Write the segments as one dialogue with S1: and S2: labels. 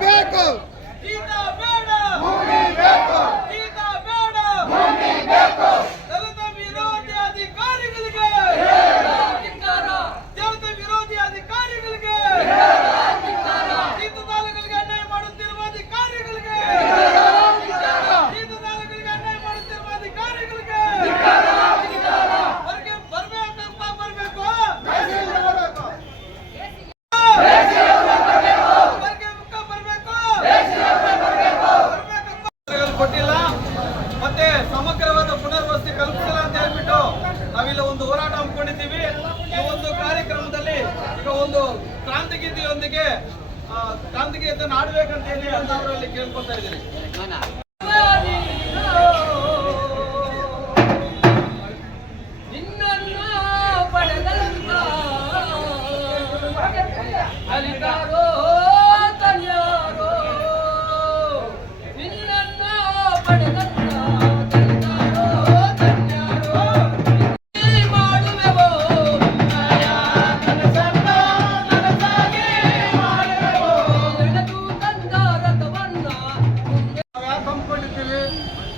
S1: ಬೇಕು ಜೀತ ಬೇಡ
S2: ಭೂಮಿ ಬೇಕು
S1: ಜೀತ ಬೇಡ
S2: ಭೂಮಿ ಬೇಕು
S1: ದಲಿತ ವಿರೋಧಿ ಅಧಿಕಾರಿಗಳಿಗೆ ದಲಿತ ವಿರೋಧಿ ಅಧಿಕಾರಿಗಳಿಗೆ ಜೀತದಾಳುಗಳಿಗೆ ಅನ್ಯಾಯ ಮಾಡುತ್ತಿರುವ ಅಧಿಕಾರಿಗಳಿಗೆ ಜೀತದಾಳುಗಳಿಗೆ ಅನ್ಯಾಯ ಮಾಡುತ್ತಿರುವ ಅಧಿಕಾರಿಗಳಿಗೆ ಹೊರಗೆ ಬರ್ಬೇಕಪ್ಪ ಬರ್ಬೇಕು ಹೊರಗೆ ಮುಖ ಬರ್ಬೇಕು ಬರ್ಬೇಕಪ್ಪ. ಕೊಟ್ಟಿಲ್ಲ. ಮತ್ತೆ ಸಮಗ್ರವಾದ ಪುನರ್ವಸತಿ ಕಲ್ಪಿಸಲ್ಲ ಅಂತ ಹೇಳ್ಬಿಟ್ಟು ನಾವಿಲ್ಲಿ ಒಂದು ಹೋರಾಟ ಹಮ್ಮಿಕೊಂಡಿದ್ದೀವಿ. ಈ ಒಂದು ಕಾರ್ಯಕ್ರಮದಲ್ಲಿ ಈಗ ಒಂದು ಕ್ರಾಂತಿಗೀತೆಯೊಂದಿಗೆ ಆ, ಕ್ರಾಂತಿಗೀತೆಯನ್ನು ಆಡ್ಬೇಕಂತ ಹೇಳಿ ಅವರಲ್ಲಿ ಕೇಳ್ಕೊತಾ ಇದ್ದೀನಿ.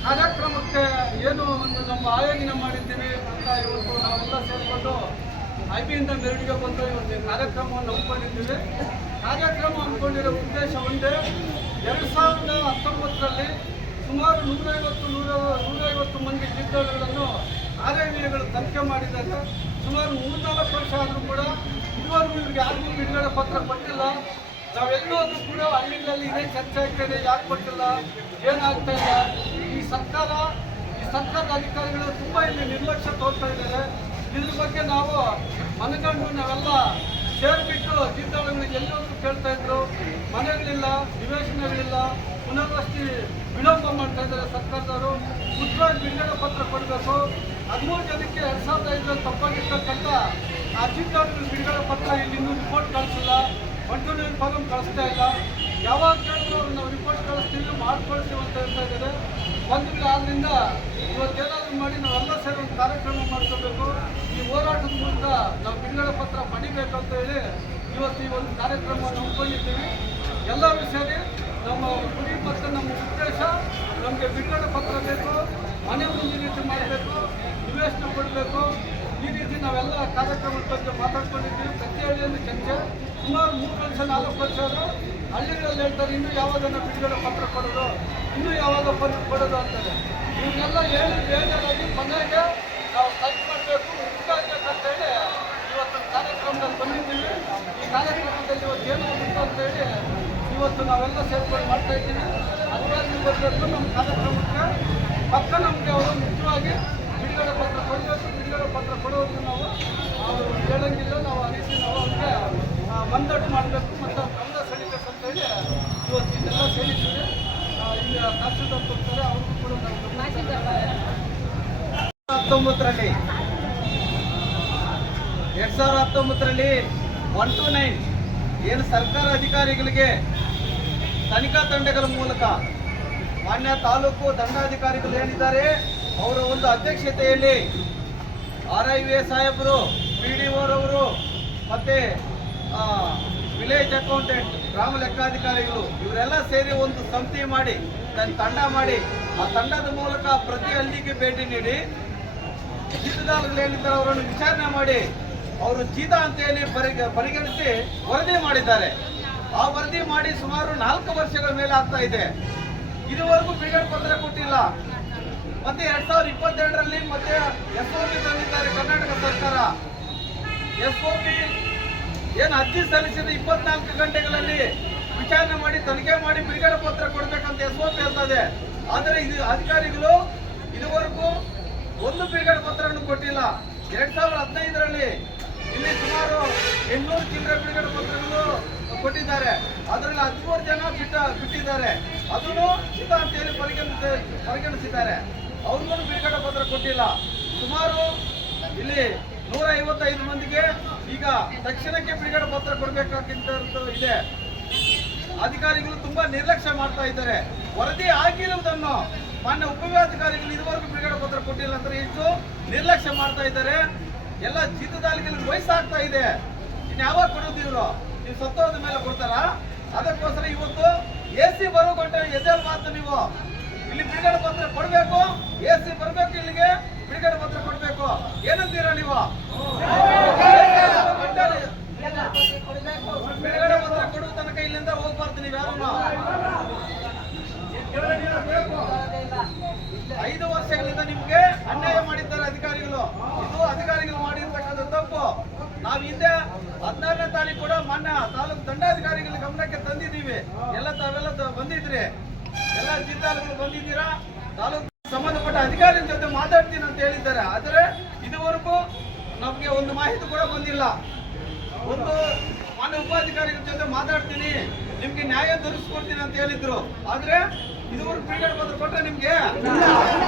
S1: ಕಾರ್ಯಕ್ರಮಕ್ಕೆ ಏನು ಒಂದು ನಮ್ಮ ಆಯೋಜನೆ ಮಾಡಿದ್ದೀವಿ ಅಂತ ಇವತ್ತು ನಾವೆಲ್ಲ ಸೇರಿಕೊಂಡು ಐ ಬಿಯಿಂದ ಮೆರವಣಿಗೆ ಬಂದು ಇವತ್ತು ಕಾರ್ಯಕ್ರಮವನ್ನು ಹಮ್ಮಿಕೊಂಡಿದ್ದೀವಿ. ಕಾರ್ಯಕ್ರಮ ಹಮ್ಮಿಕೊಂಡಿರೋ ಉದ್ದೇಶ ಒಂದೇ, ಎರಡು ಸಾವಿರದ ಹತ್ತೊಂಬತ್ತರಲ್ಲಿ ಸುಮಾರು ನೂರೈವತ್ತು ನೂರ ನೂರೈವತ್ತು ಮಂದಿ ಜಿದ್ದಾಳುಗಳನ್ನು ಆರ್ ತನಿಖೆ ಮಾಡಿದ್ದಾರೆ. ಸುಮಾರು ಮೂರ್ನಾಲ್ಕು ವರ್ಷ ಆದರೂ ಕೂಡ ಇದುವರೆಗೂ ಇವ್ರಿಗೆ ಯಾರಿಗೂ ಬಿಡುಗಡೆ ಪತ್ರ ಕೊಟ್ಟಿಲ್ಲ. ನಾವೆಲ್ಲೋದ್ರೂ ಕೂಡ ಹಳ್ಳಿಗಳಲ್ಲಿ ಇದೇ ಚರ್ಚೆ ಆಗ್ತದೆ. ಯಾಕೆ ಕೊಟ್ಟಿಲ್ಲ? ಏನಾಗ್ತಾ ಇಲ್ಲ? ಈ ಸರ್ಕಾರ, ಈ ಸರ್ಕಾರದ ಅಧಿಕಾರಿಗಳು ತುಂಬ ಇಲ್ಲಿ ನಿರ್ಲಕ್ಷ್ಯ ತೋರ್ತಾ ಇದ್ದಾರೆ. ಇದ್ರ ಬಗ್ಗೆ ನಾವು ಮನಗಂಡು ನಾವೆಲ್ಲ ಸೇರಿಬಿಟ್ಟು ಜೀತಾಳುಗಳಿಗೆ ಎಲ್ಲೋದ್ರೂ ಕೇಳ್ತಾ ಇದ್ರು. ಮನೆಗಳಿಲ್ಲ, ನಿವೇಶನಗಳಿಲ್ಲ. ಪುನರ್ವಸತಿ ವಿಳಂಬ ಮಾಡ್ತಾ ಇದ್ದಾರೆ ಸರ್ಕಾರದವರು. ಉತ್ತರ ಬಿಡುಗಡೆ ಪತ್ರ ಕೊಡಬೇಕು. ಹದಿಮೂರು ಜನಕ್ಕೆ ಎರಡು ಸಾವಿರದ ಐದರಲ್ಲಿ ತಪ್ಪಾಗಿರ್ತಕ್ಕಂಥ ಜೀತಾಳುಗಳು ಬಿಡುಗಡೆ ಪತ್ರ ಇಲ್ಲಿಂದ ರಿಪೋರ್ಟ್ ಕಳಿಸಿಲ್ಲ. ಬಂಡೂರು ಫಾರಂ ಕಳಿಸ್ತಾ ಇಲ್ಲ. ಯಾವಾಗ ಕೇಳಿದ್ರು ಅವ್ರು ನಾವು ರಿಪೋರ್ಟ್ ಕಳಿಸ್ತೀವಿ ಮಾಡ್ಕೊಳ್ತೀವಿ ಅಂತ ಹೇಳ್ತಾ ಇದ್ದಾರೆ. ಒಂದು ಆದ್ದರಿಂದ ಇವತ್ತೇನಾದರೂ ಇವತ್ತೇನಾದ್ರೂ ಮಾಡಿ ನಾವೆಲ್ಲ ಸೇರಿ ಒಂದು ಕಾರ್ಯಕ್ರಮ ಮಾಡ್ಕೋಬೇಕು. ಈ ಹೋರಾಟದ ಮೂಲಕ ನಾವು ಬಿಡುಗಡೆ ಪತ್ರ ಪಡಿಬೇಕು ಅಂತ ಹೇಳಿ ಇವತ್ತು ಈ ಒಂದು ಕಾರ್ಯಕ್ರಮವನ್ನು ಹಮ್ಮಿಕೊಂಡಿದ್ದೀವಿ. ಎಲ್ಲರೂ ಸೇರಿ ನಮ್ಮ ಗುರಿ ಮತ್ತು ನಮ್ಮ ಉದ್ದೇಶ, ನಮಗೆ ಬಿಡುಗಡೆ ಪತ್ರ ಬೇಕು, ಮನೆ ರೀತಿ ಮಾಡಬೇಕು ನಿವೇಶನ ಕೊಡಬೇಕು. ಈ ರೀತಿ ನಾವೆಲ್ಲ ಕಾರ್ಯಕ್ರಮದ ಬಗ್ಗೆ ಮಾತಾಡ್ಕೊಂಡಿದ್ದೀವಿ. ಪ್ರತಿ ಹಳ್ಳಿಯಲ್ಲಿ ಚರ್ಚೆ. ಸುಮಾರು ಮೂರು ವರ್ಷ, ನಾಲ್ಕು ವರ್ಷ ಹಳ್ಳಿಗಳಲ್ಲಿ ಹೇಳ್ತಾರೆ, ಇನ್ನೂ ಯಾವಾಗನ ಬಿಡುಗಡೆ ಪತ್ರ ಕೊಡೋದು? ಇನ್ನೂ ಯಾವಾಗ ಪತ್ರ ಕೊಡೋದು? ಅಂತಾರೆ ಇವನ್ನೆಲ್ಲ ಹೇಳಿ, ಬೇಜಾರಾಗಿ ಮನೆಗೆ ನಾವು ಟೈಪ್ ಮಾಡಬೇಕು. ಹೇಳಿ ಇವತ್ತು ಕಾರ್ಯಕ್ರಮದಲ್ಲಿ ಬಂದಿದ್ದೀವಿ. ಈ ಕಾರ್ಯಕ್ರಮದಲ್ಲಿ ಇವತ್ತು ಏನಾಗುತ್ತೆ ಅಂತ ಹೇಳಿ ಇವತ್ತು ನಾವೆಲ್ಲ ಸೇರ್ಕೊಂಡು ಮಾಡ್ತಾ ಇದ್ದೀವಿ. ಅದರಲ್ಲಿ ಬರಬೇಕು ನಮ್ಮ ಕಾರ್ಯಕ್ರಮಕ್ಕೆ ಪಕ್ಕ ನಮಗೆ ಅವರು ನಿಜವಾಗಿ ಬಿಡುಗಡೆ ಪತ್ರ ಕೊಡಬೇಕು. ಬಿಡುಗಡೆ ಪತ್ರ ಕೊಡೋದು ನಾವು ಅವರು ಹೇಳಂಗಿಲ್ಲ. ನಾವು ಆ ರೀತಿ ನಾವು ಅವ್ರಿಗೆ ಮಂದಟ್ಟು ಮಾಡಬೇಕು. ಮತ್ತು ಗಮನ ಸೆಳಿಬೇಕು ಅಂತ ಹೇಳಿ ಇವತ್ತು ಇದೆಲ್ಲ ಸೇರಿಸಿದೆ. ಇಲ್ಲಿ ತಹಸೀಲ್ದಾರ್ ಕೊಡ್ತಾರೆ. ಅವ್ರಿಗೂ ಕೂಡ ಹತ್ತೊಂಬತ್ತರಲ್ಲಿ, ಎರಡ್ ಸಾವಿರದ ಹತ್ತೊಂಬತ್ತರಲ್ಲಿ ಒನ್ ಟು ನೈನ್, ಏನು ಸರ್ಕಾರ ಅಧಿಕಾರಿಗಳಿಗೆ ತನಿಖಾ ತಂಡಗಳ ಮೂಲಕ ಮಾನ್ಯ ತಾಲೂಕು ದಂಡಾಧಿಕಾರಿಗಳು ಏನಿದ್ದಾರೆ ಅವರ ಒಂದು ಅಧ್ಯಕ್ಷತೆಯಲ್ಲಿ ಆರ್ ಐ ವಿ ಸಾಹೇಬರು, ಪಿ ಡಿ ಓರವರು ಮತ್ತೆ ವಿಲೇಜ್ ಅಕೌಂಟೆಂಟ್, ಗ್ರಾಮ ಲೆಕ್ಕಾಧಿಕಾರಿಗಳು ಇವರೆಲ್ಲ ಸೇರಿ ಒಂದು ಸಮಿತಿ ಮಾಡಿ ತನ್ನ ತಂಡ ಮಾಡಿ, ಆ ತಂಡದ ಮೂಲಕ ಪ್ರತಿ ಹಳ್ಳಿಗೆ ಭೇಟಿ ನೀಡಿ ಜೀತದಾರರು ಏನಿದ್ದಾರೆ ಅವರನ್ನು ವಿಚಾರಣೆ ಮಾಡಿ, ಅವರು ಜೀತ ಅಂತ ಹೇಳಿ ಪರಿಗ, ಪರಿಗಣಿಸಿ ವರದಿ ಮಾಡಿದ್ದಾರೆ. ಆ ವರದಿ ಮಾಡಿ ಸುಮಾರು ನಾಲ್ಕು ವರ್ಷಗಳ ಮೇಲೆ ಆಗ್ತಾ ಇದೆ. ಇದುವರೆಗೂ ಬಿಡುಗಡೆ ಪತ್ರ ಕೊಟ್ಟಿಲ್ಲ. ಮತ್ತೆ ಎರಡ್ ಸಾವಿರದ ಇಪ್ಪತ್ತೆರಡರಲ್ಲಿ ಮತ್ತೆ ಎಸ್ ಒ ಪಿ ತಂದಿದ್ದಾರೆ ಕರ್ನಾಟಕ ಸರ್ಕಾರ. ಎಸ್ ಪಿ ಏನು ಅರ್ಜಿ ಸಲ್ಲಿಸಿದ ಇಪ್ಪತ್ನಾಲ್ಕು ಗಂಟೆಗಳಲ್ಲಿ ವಿಚಾರಣೆ ಮಾಡಿ, ತನಿಖೆ ಮಾಡಿ ಬಿಡುಗಡೆ ಪತ್ರ ಕೊಡ್ಬೇಕಂತ ಎಸ್ ಒ ಪಿ ಹೇಳ್ತದೆ. ಆದರೆ ಇದು ಅಧಿಕಾರಿಗಳು ಇದುವರೆಗೂ ಒಂದು ಬಿಡುಗಡೆ ಪತ್ರವನ್ನು ಕೊಟ್ಟಿಲ್ಲ. ಎರಡ್ ಸಾವಿರದ ಹದಿನೈದರಲ್ಲಿ ಇಲ್ಲಿ ಸುಮಾರು ಎಂಟುನೂರು ಚಿಲ್ಲರೆ ಬಿಡುಗಡೆ ಪತ್ರಗಳು ಕೊಟ್ಟಿದ್ದಾರೆ. ಅದರಲ್ಲಿ ಹದಿಮೂರು ಜನ ಬಿಟ್ಟ, ಬಿಟ್ಟಿದ್ದಾರೆ. ಅದನ್ನು ಹಿತ ಅಂತೇಳಿ ಪರಿಗಣಿಸ, ಪರಿಗಣಿಸಿದ್ದಾರೆ. ಅವ್ರಿಗೂ ಬಿಡುಗಡೆ ಪತ್ರ ಕೊಟ್ಟಿಲ್ಲ. ಸುಮಾರು ಇಲ್ಲಿ ನೂರ ಐವತ್ತೈದು ಮಂದಿಗೆ ಈಗ ತಕ್ಷಣಕ್ಕೆ ಬಿಡುಗಡೆ ಪತ್ರ ಕೊಡಬೇಕಾಗಿಂತ ಇದೆ.
S2: ಅಧಿಕಾರಿಗಳು ತುಂಬಾ ನಿರ್ಲಕ್ಷ್ಯ ಮಾಡ್ತಾ ಇದ್ದಾರೆ. ವರದಿ ಆಗಿರುವುದನ್ನು ಮಾನ್ಯ ಉಪವಿಭಾಗಾಧಿಕಾರಿಗಳು ಇದುವರೆಗೂ ಬಿಡುಗಡೆ ಪತ್ರ ಕೊಟ್ಟಿಲ್ಲ ಅಂತ ಎಷ್ಟು ನಿರ್ಲಕ್ಷ್ಯ ಮಾಡ್ತಾ ಇದ್ದಾರೆ. ಎಲ್ಲ ಜೀತದಾಳಿಗಳಿಗೆ ವಯಸ್ಸಾಗ್ತಾ ಇದೆ. ಇನ್ಯಾವಾಗ ಯಾವಾಗ ನೀವು ಸತ್ತೋದ ಮೇಲೆ ಕೊಡ್ತಾರ? ಅದಕ್ಕೋಸ್ಕರ ಇವತ್ತು ಎ ಸಿ ಬರೋ ಕೊಟ್ಟರೆ ಎದೆಯಲ್ಲಿ ಮಾತು ನೀವು ಇಲ್ಲಿ ಬಿಡುಗಡೆ ಬಂದ್ರೆ ಕೊಡಬೇಕು. ಎ ಸಿ ಬಂದಿದ್ರೆ ಎಲ್ಲ ಜಿಲ್ಲಾಗಳು ಬಂದಿದ್ದೀರಾ? ತಾಲೂಕು ಸಂಬಂಧಪಟ್ಟ ಅಧಿಕಾರಿ ಜೊತೆ ಮಾತಾಡ್ತೀನಿ ಅಂತ ಹೇಳಿದ್ದಾರೆ. ಆದರೆ ಇದುವರೆಗೂ ನಮಗೆ ಒಂದು ಮಾಹಿತಿ ಕೂಡ ಬಂದಿಲ್ಲ. ಒಂದು ಮಾನ್ಯ ಉಪಾಧಿಕಾರಿಗಳ ಜೊತೆ ಮಾತಾಡ್ತೀನಿ. ನಿಮ್ಗೆ ನ್ಯಾಯ ತೋರಿಸ್ಕೊಡ್ತೀನಿ ಅಂತ ಹೇಳಿದ್ರು. ಆದ್ರೆ ಇದುವರೆಗೂ ಬ್ರಿಗೇಡ್ ಪತ್ರ ಕೊಟ್ಟರೆ ನಿಮ್ಗೆ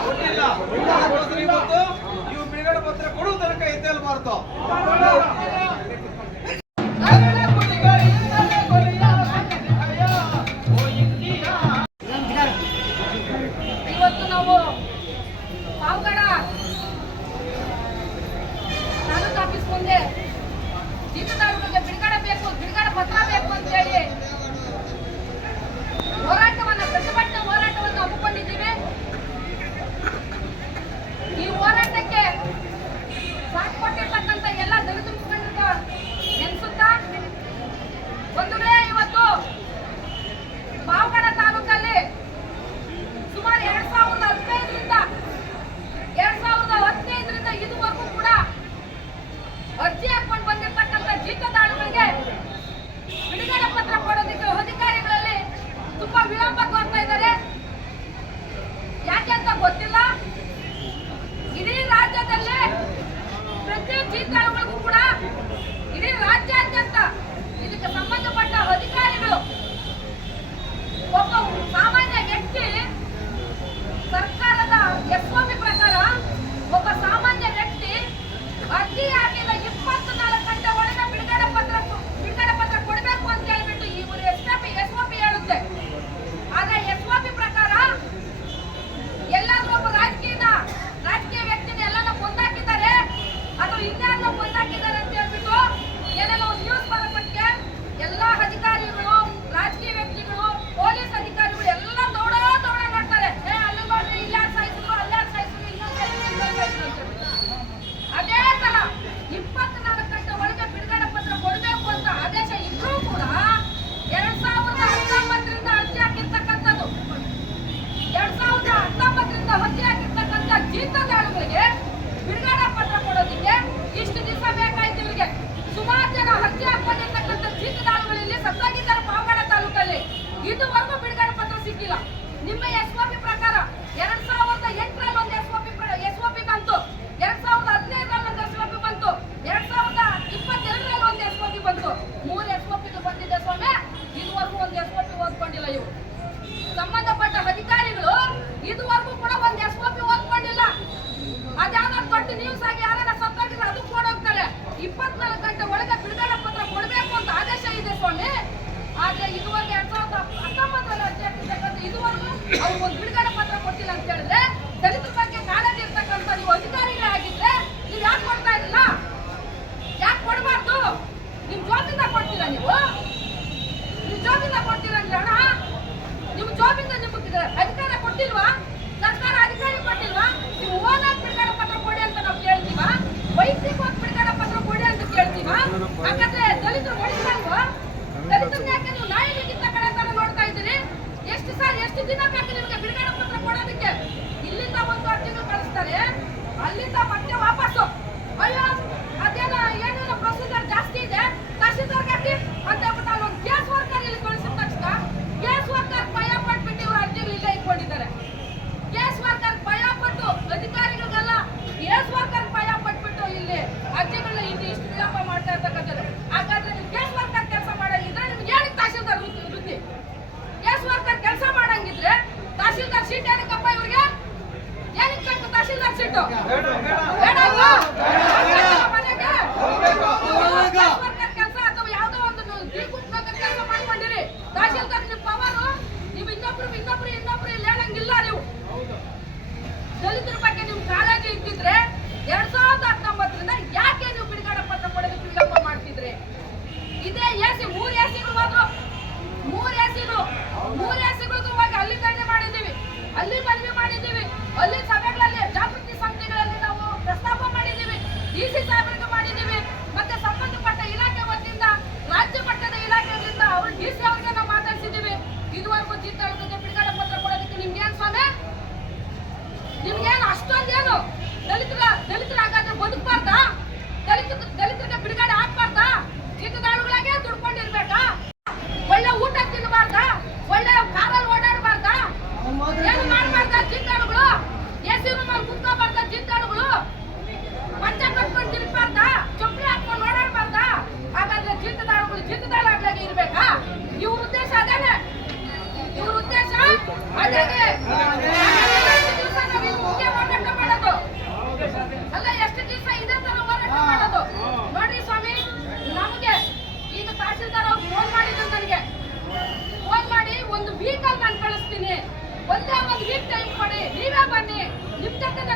S2: ಕೊಟ್ಟಿಲ್ಲ. ಇವತ್ತು ನೀವು ಬ್ರಿಗೇಡ್ ಪತ್ರ ಕೊಡುವ ತನಕ
S3: ಎದ್ದೇಲ್ಬಾರ್ದು 이쁘다.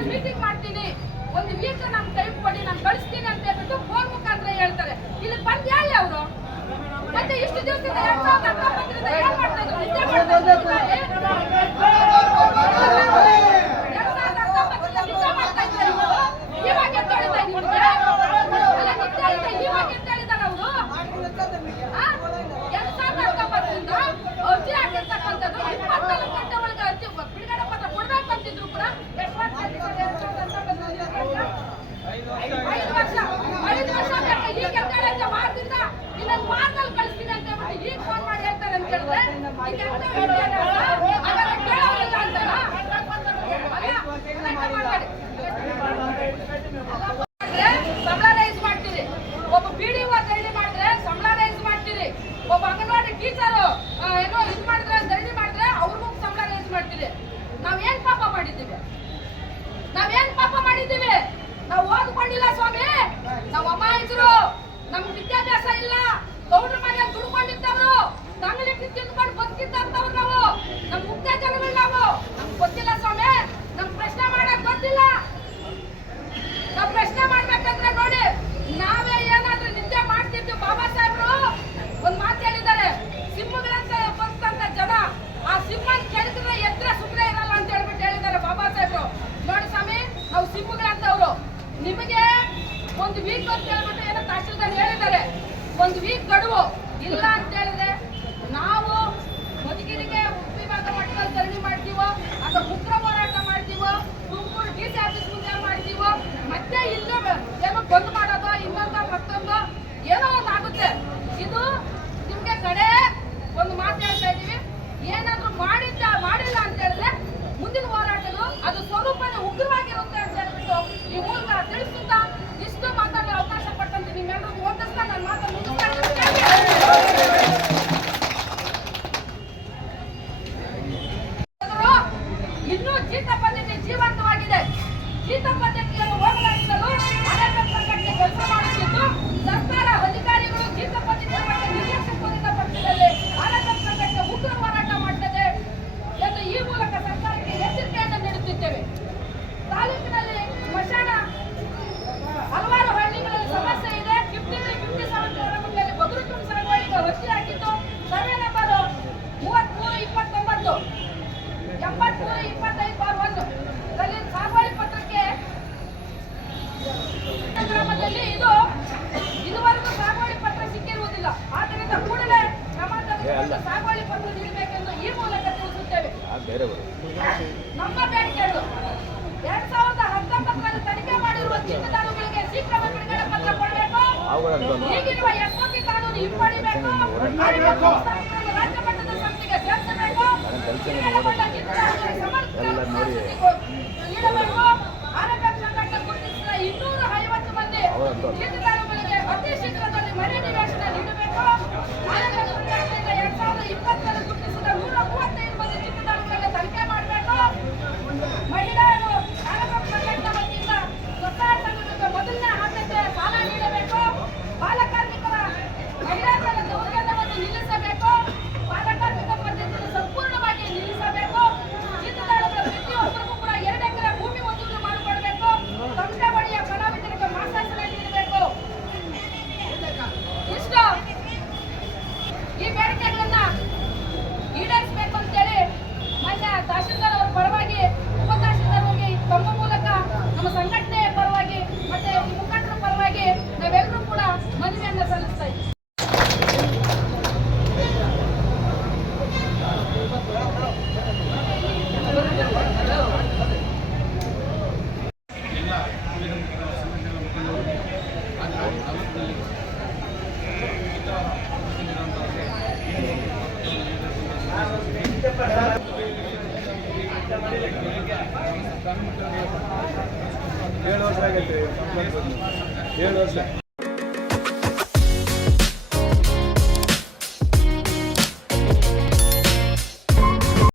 S3: ನಾನು ಮೀಟಿಂಗ್ ಮಾಡ್ತೀನಿ. ಒಂದು ವೀಕ್ ನಮ್ ಟೈಮ್ ಕೊಡಿ, ನಾನು ಕಳಿಸ್ತೀನಿ ಅಂತ ಹೇಳ್ಬಿಟ್ಟು ಫೋನ್ ಮುಖಾಂತರ ಹೇಳ್ತಾರೆ. ಇಲ್ಲಿ ಬಂದ್ ಹೇಳಿ ಅವರು. ಮತ್ತೆ ಇಷ್ಟು ದಿವಸದಿಂದ ಎರಡ್ ಸಾವಿರದ ಹತ್ತೊಂಬತ್ತರಿಂದ ಏನ್ ಮಾಡ್ತಾ ಇದ್ರು? ನಿದ್ದೆ ಮಾಡ್ತಾ ಈಗ ಫೋನ್ ಮಾಡಿ ಹೇಳ್ತಾರೆ ಅಂತ ಹೇಳಿದ್ರೆ ಸಂಬಳ ರೈಸ್ ಮಾಡ್ತೀರಿ. ಒಬ್ಬ ಪಿ ಡಿ ಒ ಧರಣಿ ಮಾಡಿದ್ರೆ ಸಂಬಳ ರೈಸ್ ಮಾಡ್ತೀರಿ. ಒಬ್ಬ ಅಂಗನವಾಡಿ ಟೀಚರು ಏನೋ ಇದು ಮಾಡಿದ್ರೆ, ಧರಣಿ ಮಾಡಿದ್ರೆ ಅವ್ರಿಗೂ ಸಂಬಳ ರೈಸ್ ನಾವು ಏನು ಪಾಪ ಮಾಡಿದ್ದೀವಿ? ಏನು ಪಾಪ ಮಾಡಿದ್ದೀವಿ? ನಾವು ಓದ್ಕೊಂಡಿಲ್ಲ ಸ್ವಾಮಿ. ನಾವು ಅಮಾಯಕರು. ನಮ್ಗೆ